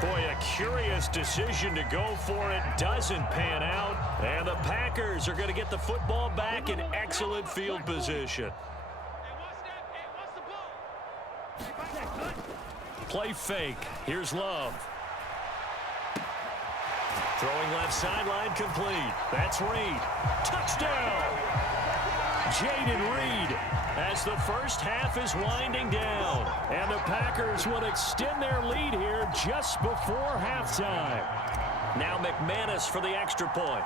Boy, a curious decision to go for it. Doesn't pan out. And the Packers are going to get the football back in excellent field position. Play fake. Here's Love. Throwing left sideline complete. That's Reed. Touchdown! Jaden Reed as the first half is winding down. And the Packers will extend their lead here just before halftime. Now McManus for the extra point.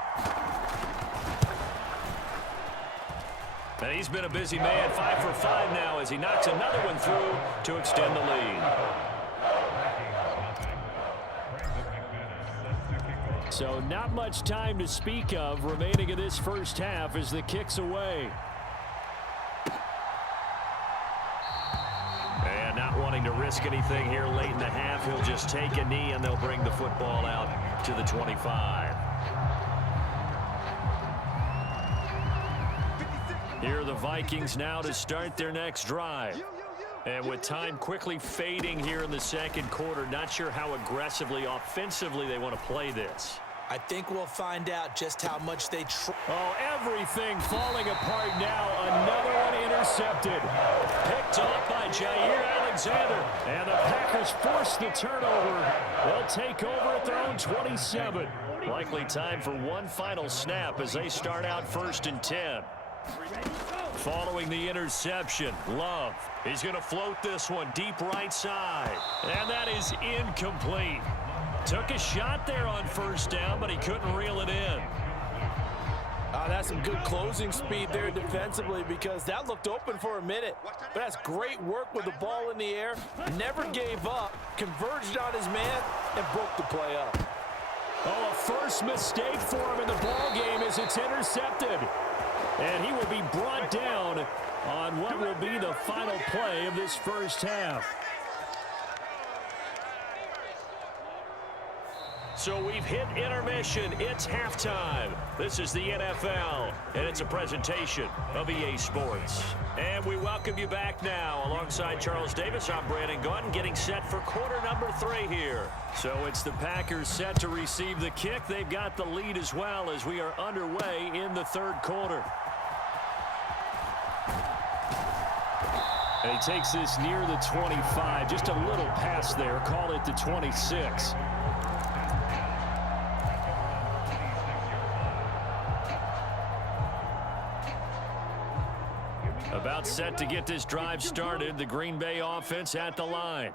And he's been a busy man, 5 for 5 now as he knocks another one through to extend the lead. So not much time to speak of remaining in this first half as the kick's away. And not wanting to risk anything here late in the half, he'll just take a knee and they'll bring the football out to the 25. Here are the Vikings now to start their next drive. And with time quickly fading here in the second quarter, not sure how aggressively, offensively they want to play this. I think we'll find out just how much they try. Oh, everything falling apart now. Another one intercepted. Picked off by Jair Alexander. And the Packers force the turnover. They'll take over at their own 27. Likely time for one final snap as they start out 1st and 10. Following the interception, Love is going to float this one deep right side. And that is incomplete. Took a shot there on 1st down, but he couldn't reel it in. That's some good closing speed there defensively because that looked open for a minute. But that's great work with the ball in the air. Never gave up, converged on his man, and broke the play up. Oh, a first mistake for him in the ball game as it's intercepted. And he will be brought down on what will be the final play of this first half. So we've hit intermission. It's halftime. This is the NFL, and it's a presentation of EA Sports. And we welcome you back now. Alongside Charles Davis, I'm Brandon Gunn, getting set for quarter number 3 here. So it's the Packers set to receive the kick. They've got the lead as well as we are underway in the 3rd quarter. And he takes this near the 25, just a little past there. Call it the 26. About set to get this drive started. The Green Bay offense at the line.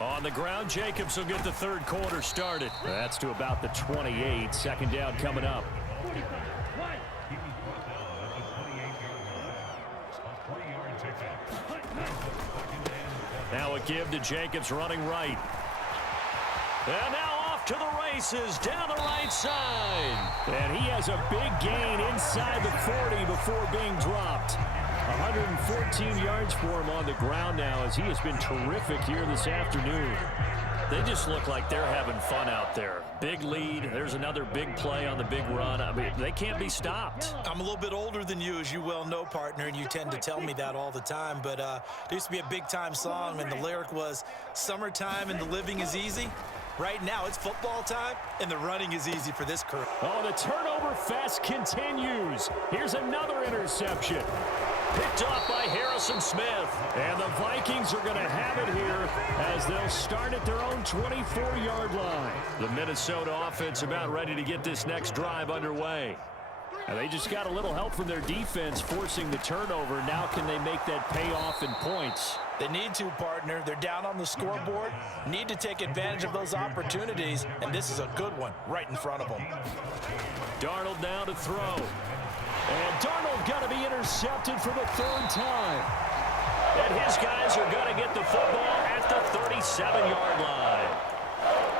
On the ground, Jacobs will get the 3rd quarter started. That's to about the 28. 2nd down coming up. Now a give to Jacobs running right. And now off to the races down the right side. And he has a big gain inside the 40 before being dropped. 114 yards for him on the ground now as he has been terrific here this afternoon. They just look like they're having fun out there. Big lead. There's another big play on the big run. I mean, they can't be stopped. I'm a little bit older than you, as you well know, partner, and you tend to tell me that all the time. But there used to be a big-time song, and the lyric was, "Summertime and the living is easy." Right now, it's football time, and the running is easy for this crew. Oh, the turnover fest continues. Here's another interception. Picked off by Harrison Smith. And the Vikings are going to have it here as they'll start at their own 24-yard line. The Minnesota offense about ready to get this next drive underway. And they just got a little help from their defense forcing the turnover. Now can they make that pay off in points? They need to, partner. They're down on the scoreboard. Need to take advantage of those opportunities. And this is a good one right in front of them. Darnold now to throw. And Darnold got to be intercepted for the 3rd time. And his guys are going to get the football at the 37-yard line.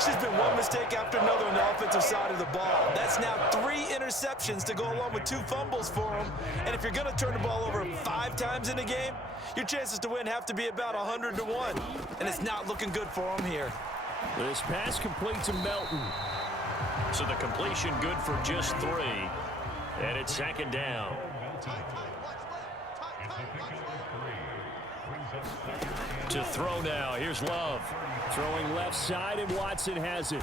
There's been one mistake after another on the offensive side of the ball. That's now 3 interceptions to go along with 2 fumbles for him. And if you're going to turn the ball over 5 times in a game, your chances to win have to be about 100 to 1. And it's not looking good for him here. This pass complete to Melton. So the completion good for just 3. And it's 2nd down. Brings up 2nd and To throw now. Here's Love. Throwing left side, and Watson has it.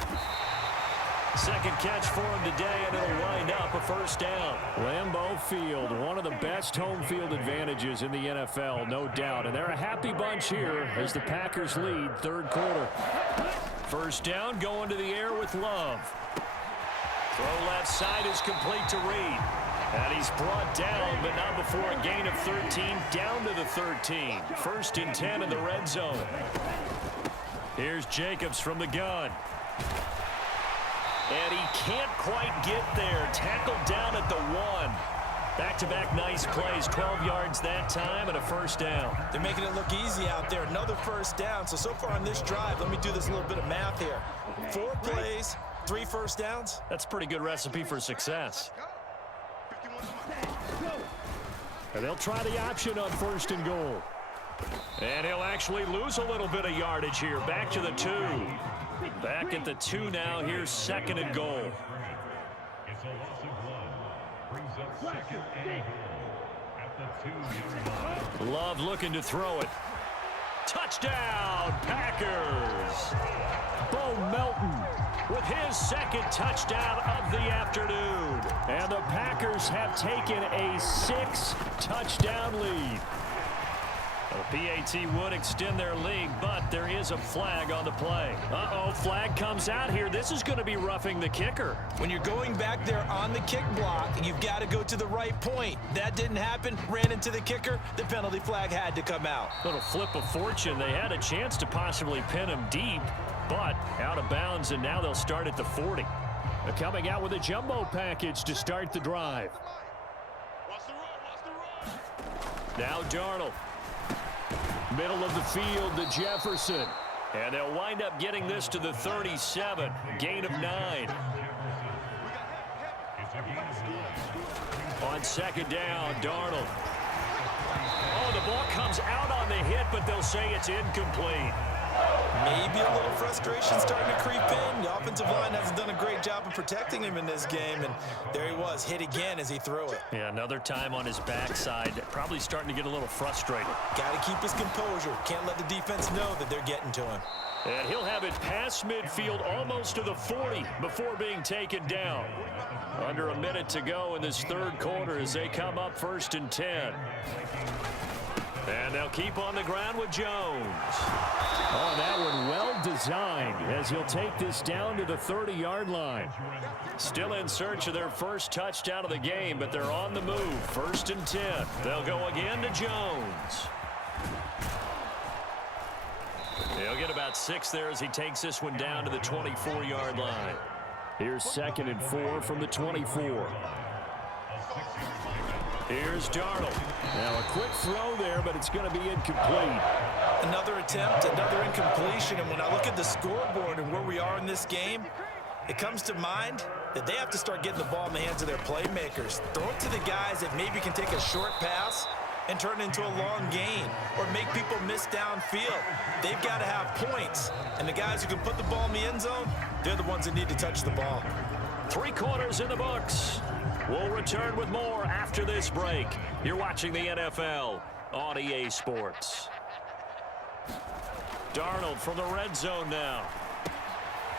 Second catch for him today, and it'll wind up a first down. Lambeau Field, one of the best home field advantages in the NFL, no doubt. And they're a happy bunch here as the Packers lead third quarter. First down, going to the air with Love. Throw left side is complete to Reed. And he's brought down, but not before a gain of 13, down to the 13. First and 10 in the red zone. Here's Jacobs from the gun. And he can't quite get there. Tackled down at the 1. Back-to-back nice plays. 12 yards that time and a first down. They're making it look easy out there. Another first down. So far on this drive, let me do this little bit of math here. 4 plays, 3 first downs. That's a pretty good recipe for success. And they'll try the option on first and goal. And he'll actually lose a little bit of yardage here. Back to the 2. Back at the 2 now. Here's second and goal. Love looking to throw it. Touchdown, Packers. Bo Melton with his second touchdown of the afternoon. And the Packers have taken a 6-touchdown lead. The PAT would extend their lead, but there is a flag on the play. Uh-oh, flag comes out here. This is going to be roughing the kicker. When you're going back there on the kick block, you've got to go to the right point. That didn't happen. Ran into the kicker. The penalty flag had to come out. Little flip of fortune. They had a chance to possibly pin him deep, but out of bounds, and now they'll start at the 40. They're coming out with a jumbo package to start the drive. Now Darnold. Middle of the field to Jefferson. And they'll wind up getting this to the 37. Gain of 9. On second down, Darnold. Oh, the ball comes out on the hit, but they'll say it's incomplete. Maybe a little frustration starting to creep in. The offensive line hasn't done a great job of protecting him in this game, and there he was, hit again as he threw it. Yeah, another time on his backside, probably starting to get a little frustrated. Got to keep his composure. Can't let the defense know that they're getting to him. And he'll have it past midfield almost to the 40 before being taken down. Under a minute to go in this third quarter as they come up first and 10. And they'll keep on the ground with Jones. Oh, that one well designed as he'll take this down to the 30-yard line. Still in search of their first touchdown of the game, but they're on the move. First and 10. They'll go again to Jones. He'll get about 6 there as he takes this one down to the 24-yard line. Here's second and 4 from the 24. Here's Darnold. Now a quick throw there, but it's going to be incomplete. Another attempt, another incompletion, and when I look at the scoreboard and where we are in this game, it comes to mind that they have to start getting the ball in the hands of their playmakers. Throw it to the guys that maybe can take a short pass and turn it into a long gain or make people miss downfield. They've got to have points, and the guys who can put the ball in the end zone, they're the ones that need to touch the ball. 3 quarters in the books. We'll return with more after this break. You're watching the NFL on EA Sports. Darnold from the red zone now.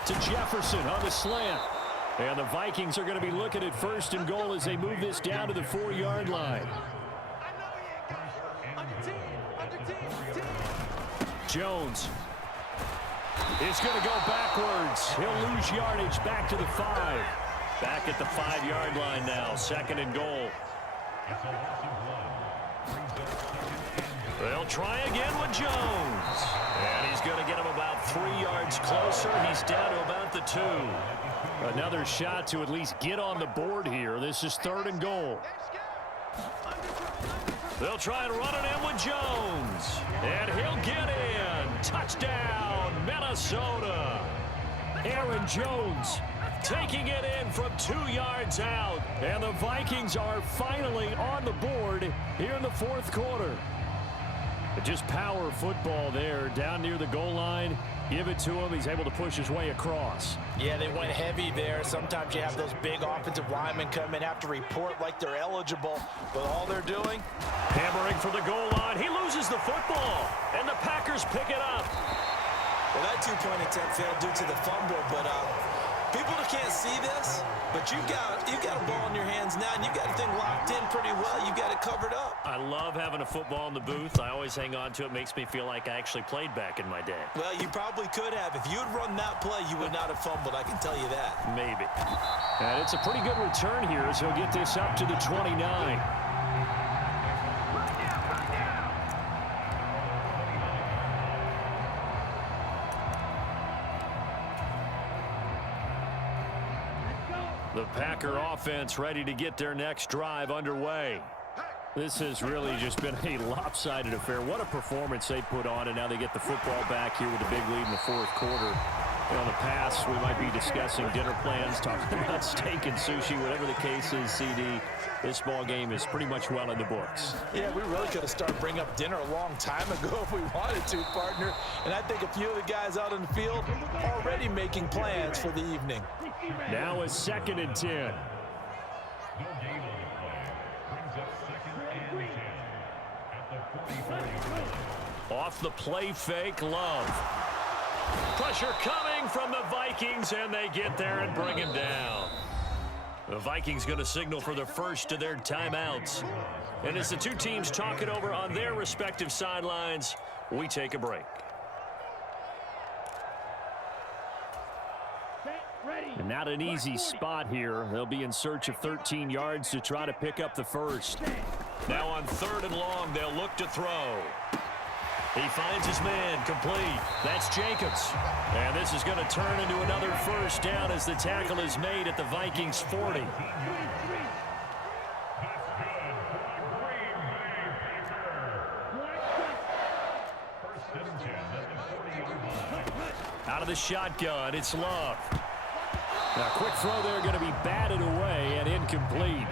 To Jefferson on the slant. And the Vikings are going to be looking at first and goal as they move this down to the 4-yard line. Jones is going to go backwards. He'll lose yardage back to the 5. Back at the 5-yard line now. Second and goal. They'll try again with Jones. And he's going to get him about 3 yards closer. He's down to about the 2. Another shot to at least get on the board here. This is third and goal. They'll try and run it in with Jones. And he'll get in. Touchdown, Minnesota. Aaron Jones taking it in from 2 yards out. And the Vikings are finally on the board here in the fourth quarter. Just power football there, down near the goal line. Give it to him. He's able to push his way across. Yeah, they went heavy there. Sometimes you have those big offensive linemen come in, have to report like they're eligible, but all they're doing. Hammering for the goal line. He loses the football, and the Packers pick it up. Well, that two-point attempt failed due to the fumble, but people that can't see this, but you've got a ball in your hands now, and you've got the thing locked in pretty well. You've got it covered up. I love having a football in the booth. I always hang on to it. Makes me feel like I actually played back in my day. Well, you probably could have. If you had run that play, you would not have fumbled. I can tell you that. Maybe. And it's a pretty good return here as he'll get this up to the 29. The Packer offense ready to get their next drive underway. This has really just been a lopsided affair. What a performance they put on, and now they get the football back here with a big lead in the fourth quarter. In the past, we might be discussing dinner plans, talking about steak and sushi, whatever the case is, CD. This ball game is pretty much well in the books. Yeah, we really could have started bringing up dinner a long time ago if we wanted to, partner. And I think a few of the guys out in the field already making plans for the evening. Now is 2nd and 10. Off the play fake, Love. Pressure coming from the Vikings, and they get there and bring him down. The Vikings going to signal for the first of their timeouts. And as the two teams talk it over on their respective sidelines, we take a break. And not an easy spot here. They'll be in search of 13 yards to try to pick up the first. Now on 3rd and long, they'll look to throw. He finds his man, complete. That's Jacobs. And this is going to turn into another first down as the tackle is made at the Vikings 40. Out of the shotgun, it's Love. Now, quick throw there, going to be batted away and incomplete.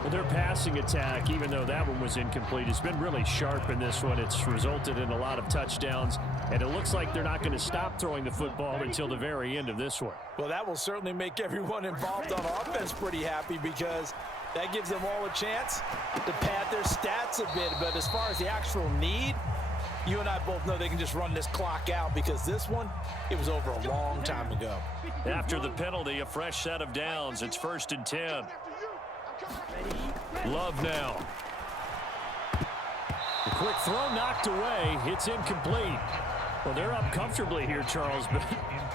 Well, their passing attack, even though that one was incomplete, has been really sharp in this one. It's resulted in a lot of touchdowns, and it looks like they're not going to stop throwing the football until the very end of this one. Well, that will certainly make everyone involved on offense pretty happy because that gives them all a chance to pad their stats a bit. But as far as the actual need, you and I both know they can just run this clock out because this one, it was over a long time ago. After the penalty, a fresh set of downs. It's 1st and 10. Love now. The quick throw knocked away. It's incomplete. Well, they're up comfortably here, Charles, but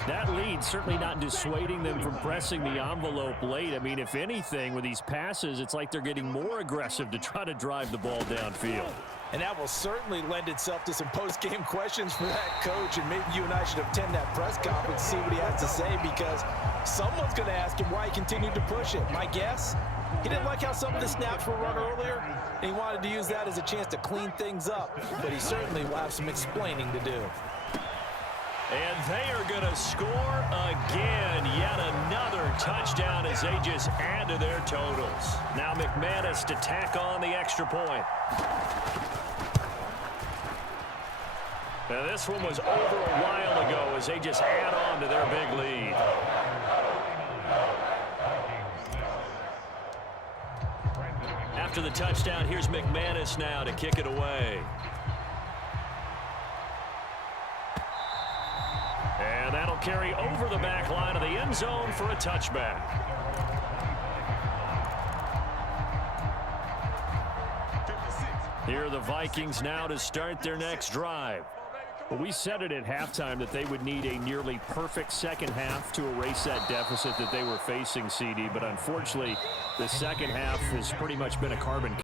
that lead certainly not dissuading them from pressing the envelope late. I mean, if anything, with these passes, it's like they're getting more aggressive to try to drive the ball downfield. And that will certainly lend itself to some post-game questions for that coach, and maybe you and I should attend that press conference, see what he has to say, because someone's going to ask him why he continued to push it. My guess, he didn't like how some of the snaps were run earlier, and he wanted to use that as a chance to clean things up, but he certainly will have some explaining to do. And they are going to score again. Yet another touchdown as they just add to their totals. Now McManus to tack on the extra point. Now this one was over a while ago as they just add on to their big lead. After the touchdown, here's McManus now to kick it away. And that'll carry over the back line of the end zone for a touchback. Here are the Vikings now to start their next drive. Well, we said it at halftime that they would need a nearly perfect second half to erase that deficit that they were facing, CD. But unfortunately, the second half has pretty much been a carbon